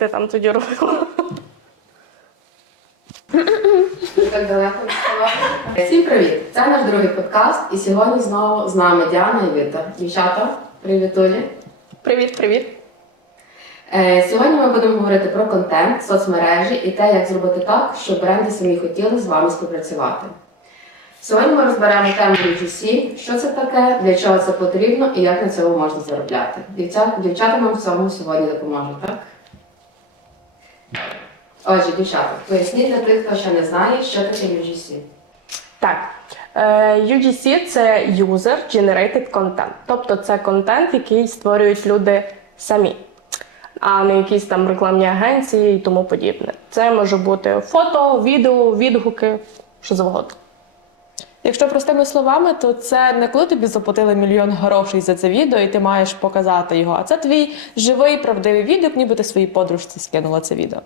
ти там тоді робила? Так далеко не. Всім привіт! Це наш другий подкаст, і сьогодні знову з нами Діана і Віта. Дівчата, привітулі! Привіт, привіт. Е, Сьогодні ми будемо говорити про контент, соцмережі і те, як зробити так, щоб бренди самі хотіли з вами співпрацювати. Сьогодні ми розберемо тему UGC, що це таке, для чого це потрібно і як на цьому можна заробляти. Дівчата, дівчата нам в цьому сьогодні допоможуть, так? Отже, дівчата, поясніть для тих, хто ще не знає, що таке UGC. Так, е, UGC це User Generated Content. Тобто це контент, який створюють люди самі, а не якісь там рекламні агенції і тому подібне. Це може бути фото, відео, відгуки, що завгодно. Якщо простими словами, то це не коли тобі заплатили мільйон грошей за це відео, і ти маєш показати його. А це твій живий правдивий відео, ніби ти своїй подружці скинула це відео.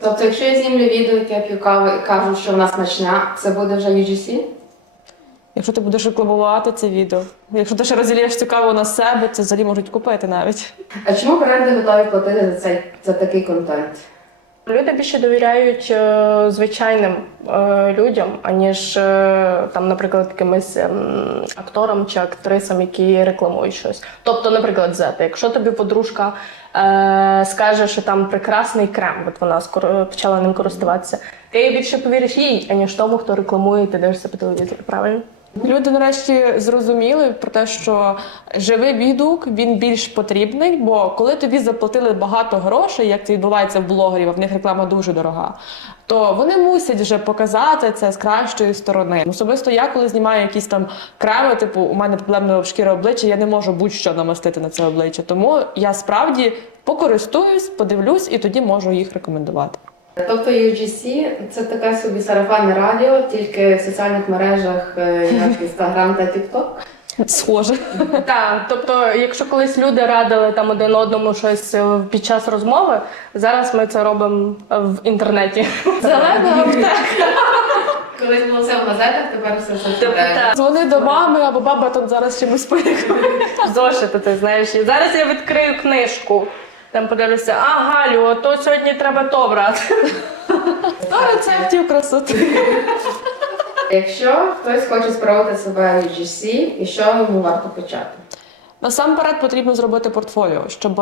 Тобто, якщо я знімлю відео, яке я п'ю каву і кажу, що вона смачна, це буде вже UGC? Якщо ти будеш рекламувати це відео, якщо ти ще розілієш цю каву на себе, це взагалі можуть купити навіть. А чому бренди готові платити за цей за такий контент? Люди більше довіряють е, звичайним е, людям, аніж е, там, наприклад, якимось ем, акторам чи актрисам, які рекламують щось. Тобто, наприклад, Зета, якщо тобі подружка скаже, що там прекрасний крем, от вона скоро почала ним користуватися, ти більше повіриш їй, аніж тому, хто рекламує, ти дивишся по телевізору. Правильно? Люди нарешті зрозуміли про те, що живий відгук він більш потрібний, бо коли тобі заплатили багато грошей, як це відбувається в блогерів, а в них реклама дуже дорога, то вони мусять вже показати це з кращої сторони. Особисто я, коли знімаю якісь там креми, типу у мене проблемне шкіра обличчя, я не можу будь-що намастити на це обличчя. Тому я справді покористуюсь, подивлюсь і тоді можу їх рекомендувати. Тобто UGC – це таке собі сарафанне радіо, тільки в соціальних мережах, е, як Instagram та TikTok. Схоже. Так, тобто, якщо колись люди радили там один одному щось е, під час розмови, зараз ми це робимо е, в інтернеті. Зелена аптека. Колись було все в газетах, тепер все соцмережах. Дзвони до мами або баба тут зараз чимось поїхала. Зошити, ти знаєш. І зараз я відкрию книжку. Там подивлюся, а Галю, а то сьогодні треба то брати. Сто рецептів красоти. Якщо хтось хоче спробувати себе в UGC, і що йому варто почати? Насамперед потрібно зробити портфоліо, щоб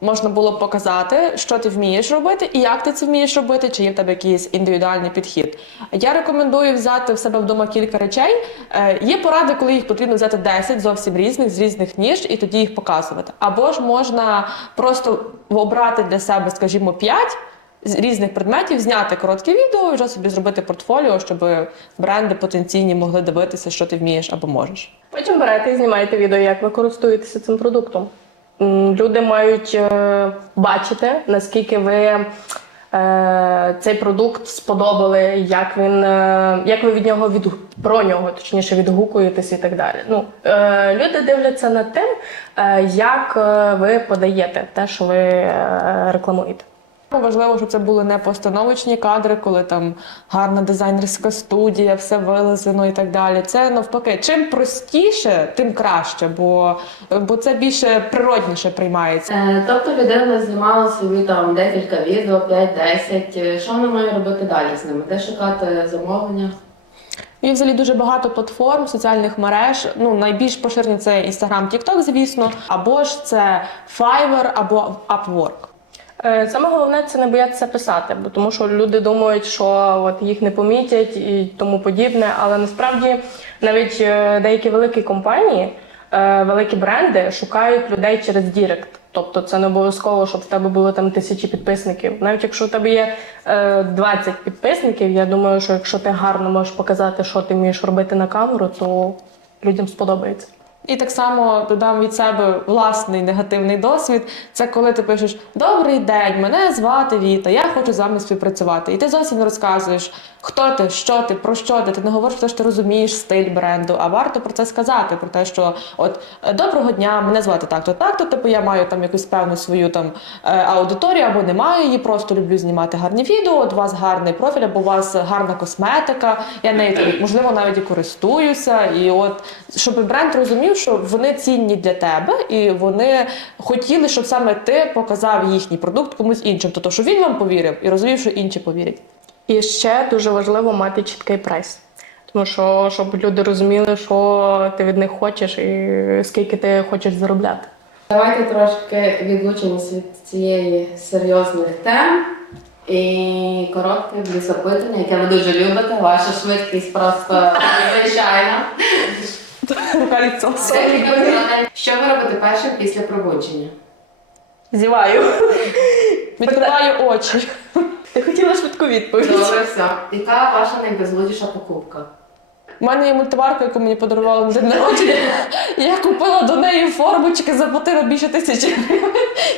можна було б показати, що ти вмієш робити і як ти це вмієш робити, чи є в тебе якийсь індивідуальний підхід. Я рекомендую взяти в себе вдома кілька речей. Е, Є поради, коли їх потрібно взяти 10 зовсім різних з різних ніж і тоді їх показувати. Або ж можна просто обрати для себе, скажімо, 5 з різних предметів, зняти коротке відео і вже собі зробити портфоліо, щоб бренди потенційні могли дивитися, що ти вмієш або можеш. Потім берете і знімаєте відео, як ви користуєтеся цим продуктом. Люди мають е, бачити, наскільки ви е, цей продукт сподобали, як він, е, як ви від нього від про нього, точніше, відгукуєтесь і так далі. Ну, люди дивляться над тим, як ви подаєте те, що ви рекламуєте. Важливо, щоб це були не постановочні кадри, коли там гарна дизайнерська студія, все вилазено і так далі. Це навпаки, чим простіше, тим краще, бо, бо це більше природніше приймається. Е, Тобто людина знімала собі там декілька відео, 5-10. Е, Що вона має робити далі з ними? Де шукати замовлення? І взагалі дуже багато платформ, соціальних мереж. Ну найбільш поширені це Instagram, TikTok, звісно, або ж це Fiverr, або Upwork. Е, Саме головне це не боятися писати, бо тому що люди думають, що от їх не помітять і тому подібне. Але насправді навіть е, деякі великі компанії, е, великі бренди шукають людей через Дірект. Тобто це не обов'язково, щоб в тебе було там тисячі підписників. Навіть якщо у тебе є е, 20 підписників, я думаю, що якщо ти гарно можеш показати, що ти вмієш робити на камеру, то людям сподобається. І так само додам від себе власний негативний досвід. Це коли ти пишеш Добрий день, мене звати Віта, я хочу з вами співпрацювати. І ти зовсім не розказуєш, хто ти, що ти, про що ти. Ти не говориш те, що ти розумієш стиль бренду, а варто про це сказати. Про те, що от е, доброго дня, мене звати так-то, так-то. Типу я маю там якусь певну свою там е, аудиторію або не маю її, просто люблю знімати гарні відео. От у вас гарний профіль, або у вас гарна косметика. Я нею можливо навіть і користуюся. І от щоб бренд розумів, що вони цінні для тебе, і вони хотіли, щоб саме ти показав їхній продукт комусь іншим. Тобто, що він вам повірив і розумів, що інші повірять. І ще дуже важливо мати чіткий прайс. Тому що щоб люди розуміли, що ти від них хочеш і скільки ти хочеш заробляти. Давайте трошки відлучимося від цієї серйозних тем. І коротке для запитання, яке ви дуже любите. Ваша швидкість просто надзвичайна. Рука. Декілька. Що ви робите першим після пробудження? Зіваю. Відкриваю очі. Ти хотіла швидку відповідь. Добре, все. Яка ваша найбезлудіша покупка? У мене є мультиварка, яку мені подарували на день народження. Я купила до неї формочки, заплатила більше тисячі гривень.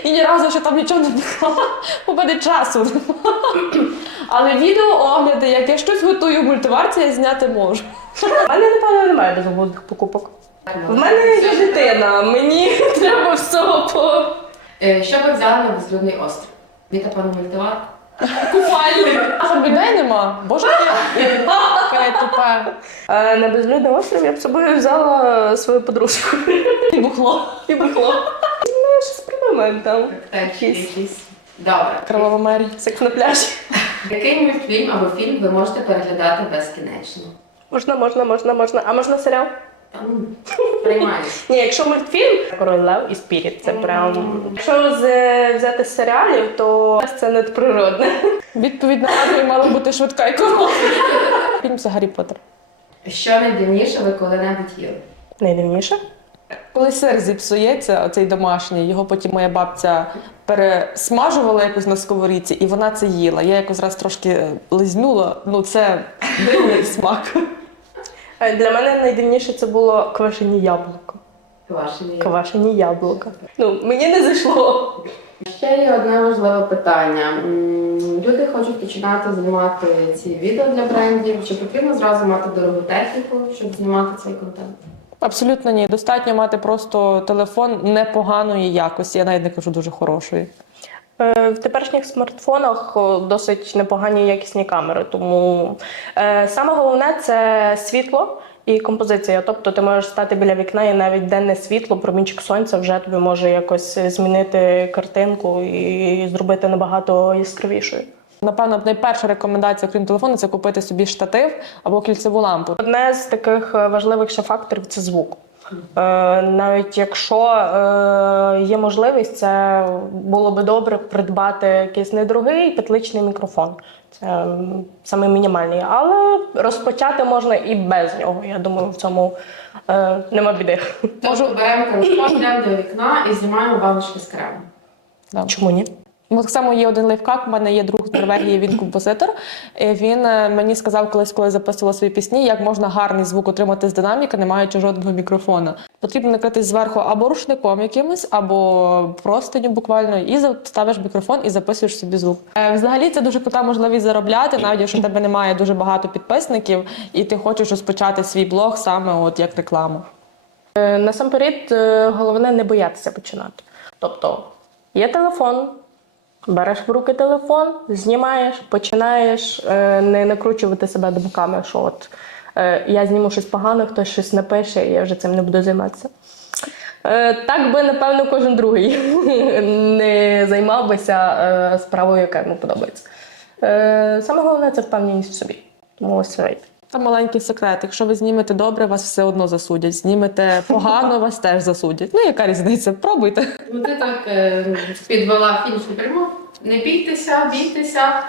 І ні разу ще там нічого не вклала, бо мене часу. Але відео огляди, як я щось готую в мультиварці, я зняти можу. У мене, напевно, немає безглуздих покупок. В мене є дитина, мені треба всього по. Е, Що ви взяли на безлюдний острів? Віта пане мультиварка? Купальник. А людей нема. Боже, яка я тупа. Е, На безлюдний острів я б з собою взяла свою подружку. І бухло. І бухло. Ну, щось придумаємо там. Коктейльчики якісь. Добре. Кривава Мері. Секс на пляжі. Який мультфільм або фільм ви можете переглядати безкінечно? Можна, можна, можна, можна. А можна серіал? Та ну. Ні, якщо мультфільм Король Лев і Спіріт, це прям. Якщо з- взяти з серіалів, то це надприродне. Відповідь на назву мала бути швидка і коротка. Фільм це Гаррі Поттер. Що найдивніше ви коли-небудь їли? Найдивніше. Коли сир зіпсується, оцей домашній, його потім моя бабця пересмажувала якось на сковорідці, і вона це їла. Я якось раз трошки е, лизнула. Ну це дивний смак. Е, Для мене найдивніше це було квашені яблука. Ваше є. Квашені яблука. Ну, мені не зайшло. Ще є одне важливе питання. Люди хочуть починати знімати ці відео для брендів. Чи потрібно зразу мати дорогу техніку, щоб знімати цей контент? Абсолютно ні. Достатньо мати просто телефон непоганої якості. Я навіть не кажу дуже хорошої. Е, В теперішніх смартфонах досить непогані якісні камери, тому е, саме головне це світло і композиція. Тобто ти можеш стати біля вікна і навіть денне світло, промінчик сонця вже тобі може якось змінити картинку і зробити набагато яскравішою. Напевно, найперша рекомендація, крім телефону, це купити собі штатив або кільцеву лампу. Одне з таких е, важливих ще факторів це звук. Е, навіть якщо е, є можливість, це було би добре придбати якийсь недорогий петличний мікрофон. Це саме мінімальний, але розпочати можна і без нього. Я думаю, в цьому е, нема біди. Тобто беремо телефон, йдемо до вікна і знімаємо баночки з кремом. Да. Чому ні? Ну, Так само є один лайфхак. У мене є друг з Норвегії, він композитор. Він е, мені сказав колись, коли записувала свої пісні, як можна гарний звук отримати з динаміка, не маючи жодного мікрофона. Потрібно накрити зверху або рушником якимось, або простиню буквально, і ставиш мікрофон і записуєш собі звук. Е, Взагалі це дуже крута можливість заробляти, навіть якщо в тебе немає дуже багато підписників, і ти хочеш розпочати свій блог саме от як рекламу. Е, Насамперед, е, головне не боятися починати. Тобто є телефон, береш в руки телефон, знімаєш, починаєш е, не накручувати себе думками, що от е, я зніму щось погане, хтось щось напише, і я вже цим не буду займатися. Е, Так би, напевно, кожен другий не займав-бися е, справою, яка йому подобається. Е, Саме головне це впевненість в собі. Тому ось це. Це маленький секрет. Якщо ви знімете добре, вас все одно засудять. Знімете погано, вас теж засудять. Ну яка різниця? Пробуйте. Ну ти так підвела фінішну пряму. Не бійтеся, бійтеся.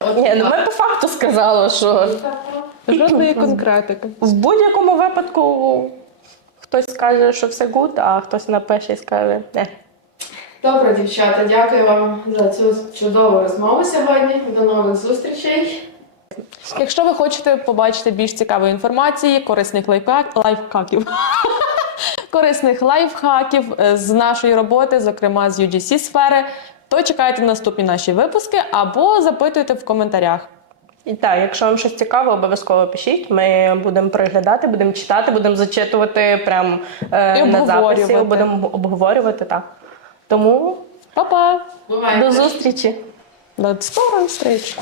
От Ні, ну ми по факту сказали, що Жодної конкретики. В будь-якому випадку хтось скаже, що все гуд, а хтось напише і скаже не. Добре, дівчата, дякую вам за цю чудову розмову сьогодні. До нових зустрічей. Якщо ви хочете побачити більш цікавої інформації, корисних лайфхак- лайфхаків. Корисних лайфхаків е, з нашої роботи, зокрема з UGC сфери, то чекайте наступні наші випуски або запитуйте в коментарях. І так, якщо вам щось цікаве, обов'язково пишіть. Ми будемо переглядати, будемо читати, будемо зачитувати прям е, на записі, будемо обговорювати так. Тому Па-па! Бувайте. до зустрічі! До скорої зустрічі!